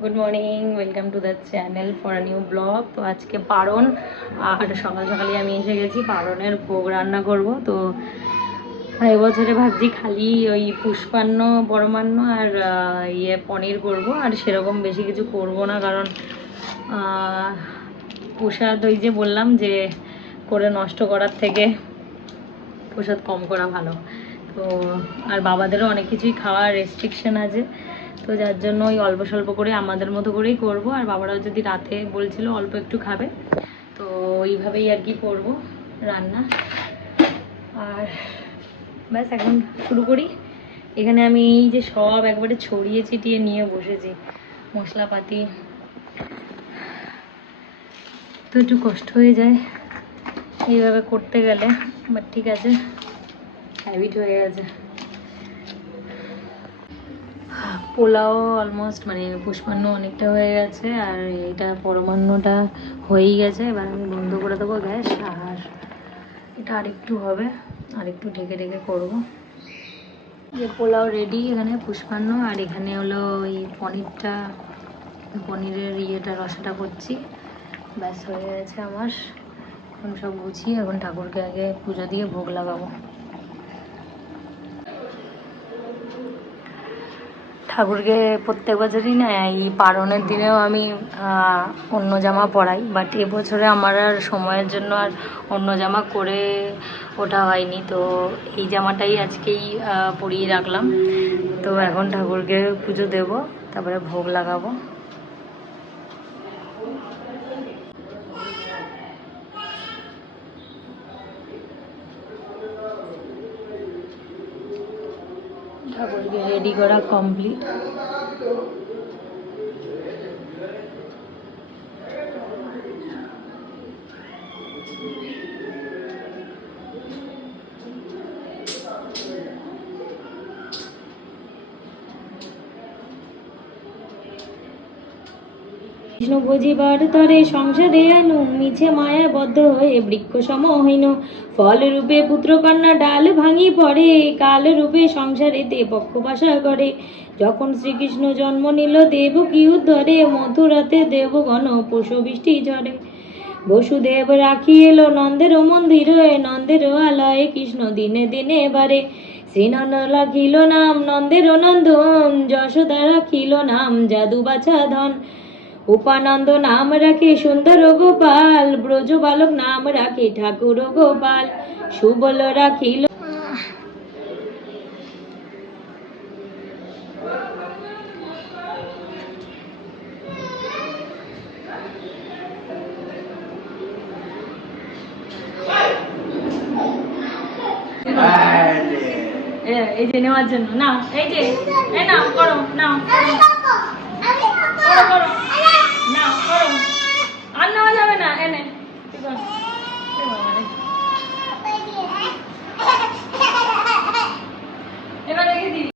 Good morning welcome to the channel for a new blog তো আজকে পারণ, আর সকাল সকালে আমি এসে গেছি, পারণের ভোগ রান্না করব। তো এবছরে ভাবছি খালি ওই পুষ্পান্ন পরমান্ন আর ইয়ে পনির করব। আর সেরকম বেশি কিছু করব না, কারণ প্রসাদ ওই যে বললাম যে, করে নষ্ট করার থেকে প্রসাদ কম করা ভালো। তো আর বাবাদেরও অনেক কিছুই খাওয়ার রেস্ট্রিকশন আছে। তো যার জন্য ওই অল্প স্বল্প করে আমাদের মতো করেই করব। আর বাবারাও যদি রাতে বলছিল অল্প একটু খাবে, তো ওইভাবেই আর কি করব রান্না। আর ব্যাস, এখন শুরু করি। এখানে আমি এই যে সব একবারে ছড়িয়ে ছিটিয়ে নিয়ে বসেছি, মশলাপাতি। তো একটু কষ্ট হয়ে যায়, এইভাবে করতে গেলে বাট ঠিক আছে। হ্যাবিট হয়ে গেছে পোলাও অলমোস্ট মানে পুষ্পান্ন অনেকটা হয়ে গেছে, আর এটা পরমান্নটা হয়েই গেছে। এবার আমি বন্ধ করে দেবো গ্যাস, আর এটা আরেকটু হবে, আরেকটু ঢেকে ঢেকে করব। যে পোলাও রেডি এখানে পুষ্পান্ন, আর এখানে হলো ওই পনিরটা, পনিরের ইয়েটা, রসাটা করছি। ব্যাস, হয়ে গেছে আমার। এখন সব গুছিয়ে, এখন ঠাকুরকে আগে পুজো দিয়ে ভোগ লাগাবো। ঠাকুরকে প্রত্যেক বছরই না এই পারণের দিনেও আমি অন্য জামা পরাই বাট এবছরে আমার আর সময়ের জন্য আর অন্য জামা করে ওটা হয়নি। তো এই জামাটাই আজকেই পরিয়ে রাখলাম। তো এখন ঠাকুরকে পুজো দেব, তারপরে ভোগ লাগাবো। ঠাকুরকে রেডি করা কমপ্লিট কৃষ্ণ বুঝিবার তরে সংসারে আনু মিছে মায়া বদ্ধ হয়ে বৃক্ষ সম হইন। ফল রূপে পুত্রকন্যা ডাল ভাঙি পড়ে কাল রূপে সংসারেতে পক্ষবাসা করে। যখন শ্রীকৃষ্ণ জন্ম নিল, দেব কি উদ্ধরে? মথুরাতে দেবগণ পশু বৃষ্টি ঝরে। বসুদেব রাখি এলো নন্দের মন্দিরে, নন্দের আলয়ে কৃষ্ণ দিনে দিনে বারে। শ্রীনন্দ রাখিল নাম, নন্দের নন্দন, যশোদা রাখিল নাম জাদু বাছা ধন। উপানন্দ নাম রাখে সুন্দর গোপাল ব্রজ বালক নাম রাখে ঠাকুর গোপাল সুবল রাখিল। এই যে নেওয়ার জন্য না এই যে নাও করো নাও। করো